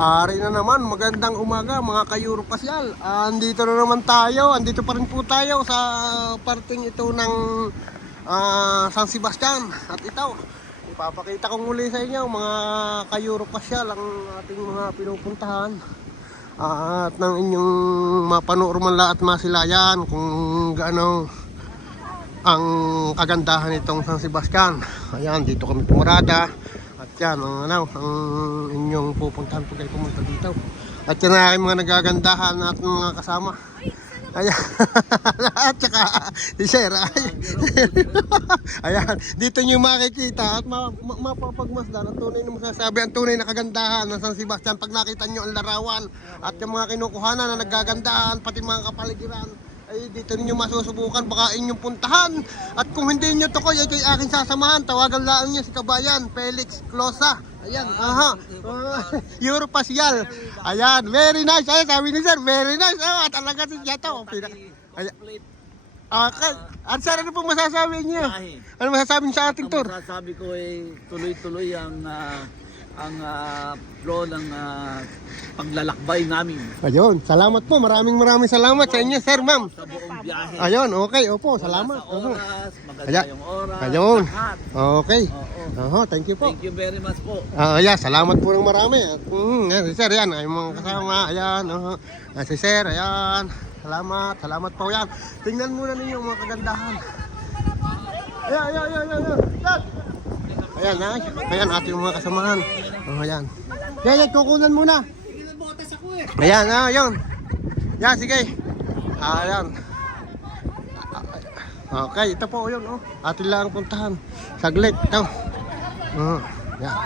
Ari na naman, magandang umaga mga ka-Euro Pasyal. Andito na naman tayo, andito pa rin po tayo sa parting ito ng San Sebastian. At ito, ipapakita ko muli sa inyo mga ka-Euro Pasyal ang ating mga pinupuntahan. At nang inyong mapanormal at masilayan kung gaano ang kagandahan itong San Sebastian. Ayan, dito kami pumarada. At yan, ang inyong pupuntahan pag kayo pumunta dito. At yan na mga nagagandahan at mga kasama. Ayan. At saka, si Sir. Ayan, dito nyo makikita at mapapagmasdan ang tunay na masasabi, ang tunay na kagandahan ng San Sebastian pag nakita nyo ang larawan. At yung mga kinukuhanan na nagagandahan, pati mga kapaligiran, ay dito ninyo masusubukan, baka inyong puntahan. At kung hindi nyo to ko, ay kay aking sasamahan. Tawagan lang nyo si Kabayan Felix Closa. Ayan, Euro Pasyal. Ayan, very nice. Ayan, sabi ni Sir, very nice. Talaga siya to. Ayan. Okay. At Sir, ano po masasabi niyo? Ano masasabi niyo sa ating tour? Ang masasabi ko ay tuloy-tuloy ang flow ng paglalakbay namin. Ayun, salamat po. Maraming salamat sa inyo, Sir, Ma'am. Sa buong biyahe. Ayun, okay. Opo, salamat. Sa oras, maganda Ayan. yung oras. Ayun. Lahat. Okay. Oo. Thank you po. Thank you very much po. Yeah, salamat po ng marami. Si Sir, yan, ay mga kasama. Ayan, si Sir, ayan. Salamat po yan. Tingnan muna ninyo ang mga kagandahan. Ayan. Ayan, ating mga kasamahan. Ayan. Yan, kukunan muna. Ayan, ayan. Yan, sige. Ayan. Okay, ito po yun. Atin lang puntahan. Saglit, ito. Yan.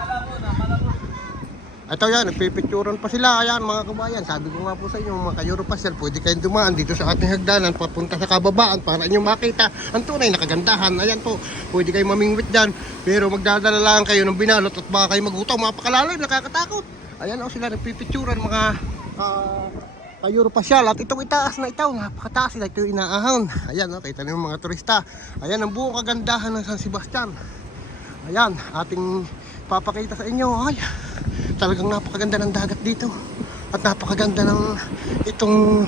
Ito yan, nagpipicturan pa sila. Ayan mga kabayan, sabi ko nga po sa inyo mga ka-Euro Pasyal, pwede kayong dumaan dito sa ating hagdanan papunta sa kababaan para inyo makita ang tunay na kagandahan. Ayan po, pwede kayong mamingwit dyan, pero magdadala lang kayo ng binalot at baka kayo magutaw, mapakalalim, nakakatakot. Ayan sila nagpipicturan mga ka-Euro Pasyal. At itong itaas na ito, napakataas sila, ito yung inaahon. Ayan, kita niyo mga turista. Ayan ang buong kagandahan ng San Sebastian. Ayan, ating papakita sa inyo. Ay, talagang napakaganda ng dagat dito. At napakaganda ng itong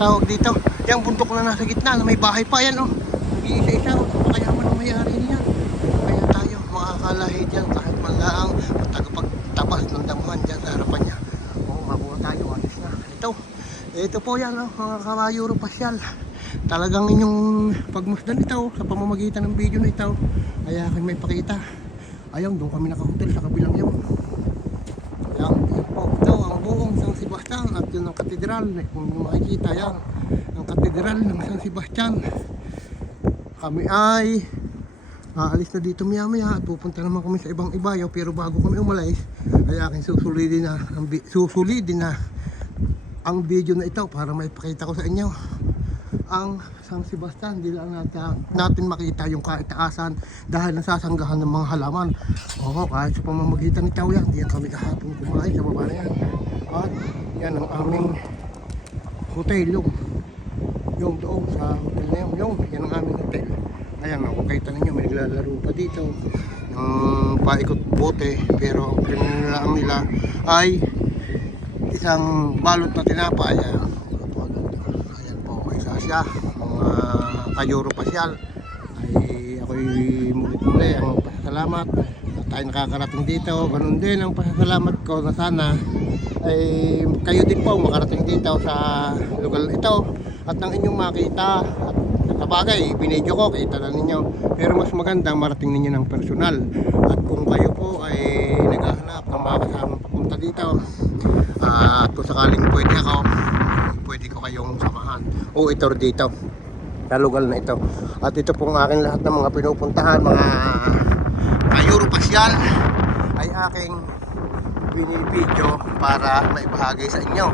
tawag dito. Yung bundok na nasa gitna na may bahay pa yan. Nag-iisa-isa. Kaya man ang mayari niyan. Kaya tayo makakalahi dyan kahit man lang tagapagtabas ng damuhan dyan sa harapan niya. Mabuha tayo. Alis na. Ito po yan mga ka-Euro Pasyal. Talagang inyong pagmusdan ito sa pamamagitan ng video na ito ay akin may pakita. Ayun, doon kami nakahotel sa kabilang yun. Ayan, po, ito ang buong San Sebastian. At yun ang katedral. Kung makikita yan, ang katedral ng San Sebastian. Kami ay aalis na dito maya-maya at pupunta naman kami sa ibang ibayo. Pero bago kami umalis ay akin susulidin na ang video na ito para may pakita ko sa inyo ang San Sebastian. Hindi lang natin makita yung kaitaasan dahil nasasanggahan ng mga halaman. Kahit sa pamamagitan nito yan, diyan kami kahapon kumain sa baba na yan. At yan ang aming hotel, yung doon sa hotel na yan ang aming hotel. Ayan, kung kita ninyo may naglalaro pa dito ng paikot bote, pero ang pinanilaan nila ay isang balot na tinapay. Ayan po, isa siya mga ka-Euro Pasyal. Ay ako'y muli ang pasasalamat at tayo nakakarating dito. Ganun din ang pasasalamat ko na sana ay kayo din po makarating dito sa lugar ito at nang inyong makita. At sa bagay, binidyo ko, kita na ninyo, pero mas maganda marating ninyo ng personal. At kung kayo po ay naghahanap ng mga kasama papunta dito, at kung sakaling pwede ko kayong samahan o itor dito sa lugar na ito. At ito pong aking lahat ng mga pinupuntahan, mga ka-Euro Pasyal, ay aking binibidyo para maibahagi sa inyo.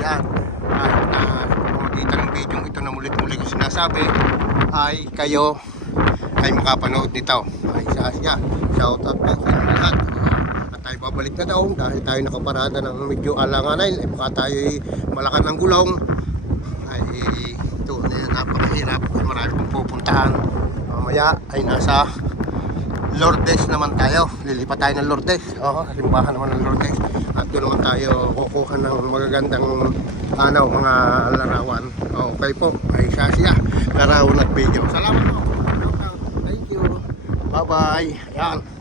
Yan. At pamamagitan ng video ito na mulit-muli ko sinasabi ay kayo ay makapanood nito. Ay sa Asia, shout out sa inyo lahat. Tayo babalik na daw dahil tayo nakaparada ng medyo alanganin. Baka tayo malakan ng gulong. Ay ito na yan, napakahirap. Marami pong pupuntahan. Mamaya ay nasa Lourdes naman tayo. Lilipat tayo ng Lourdes. Oo, simbahan naman ng Lourdes. At doon naman tayo kukuha ng magagandang mga larawan. Okay po, ay siya. Larawan at video. Salamat po. Thank you. Bye-bye. Ayan.